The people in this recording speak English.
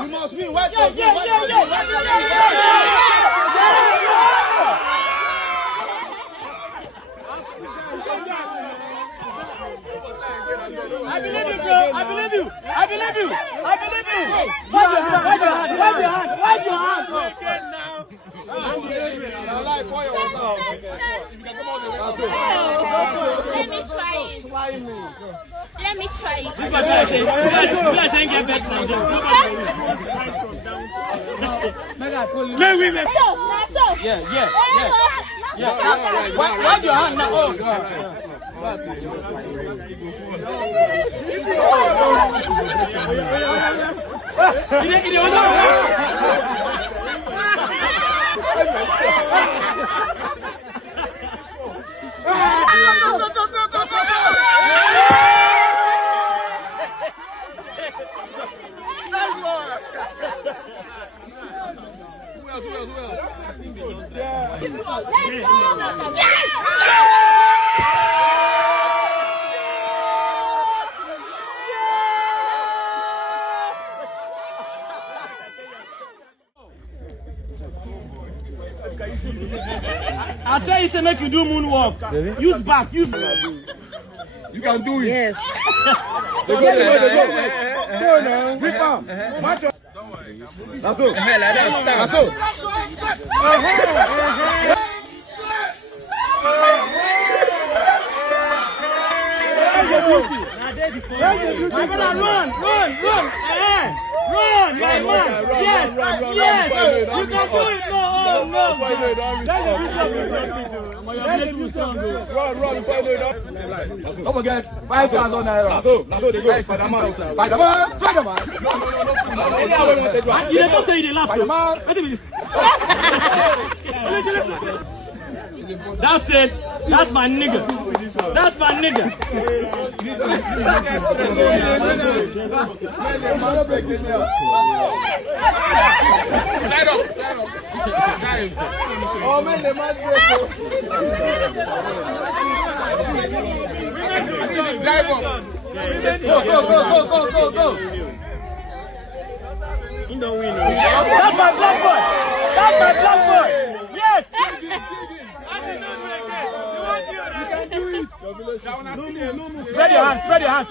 You must win. What? I believe you, bro. I believe you. I believe you. I believe you. Wipe your hand. Wipe your hand. Wipe your hand. Wipe your hand. Let me try it. Let me try it. You guys ain't get better than them. So. Yeah. Wipe your hand now. Oh, I tell you, say make you do moonwalk. Really? Use back. You can do it. Yes. So go now. Whip up. Match up. That's all. That's all. My brother, run. Run, my man. Yes. You can do it. No. Don't forget, 5,000 naira. That's all they go. Spider-Man. You don't say the last one. Wait a minute. That's it. That's my nigga. That's my nigga. Stand up. Oh man, the match break. Drive up. Go. He don't win. That's my black boy. Yes. Spread your hands.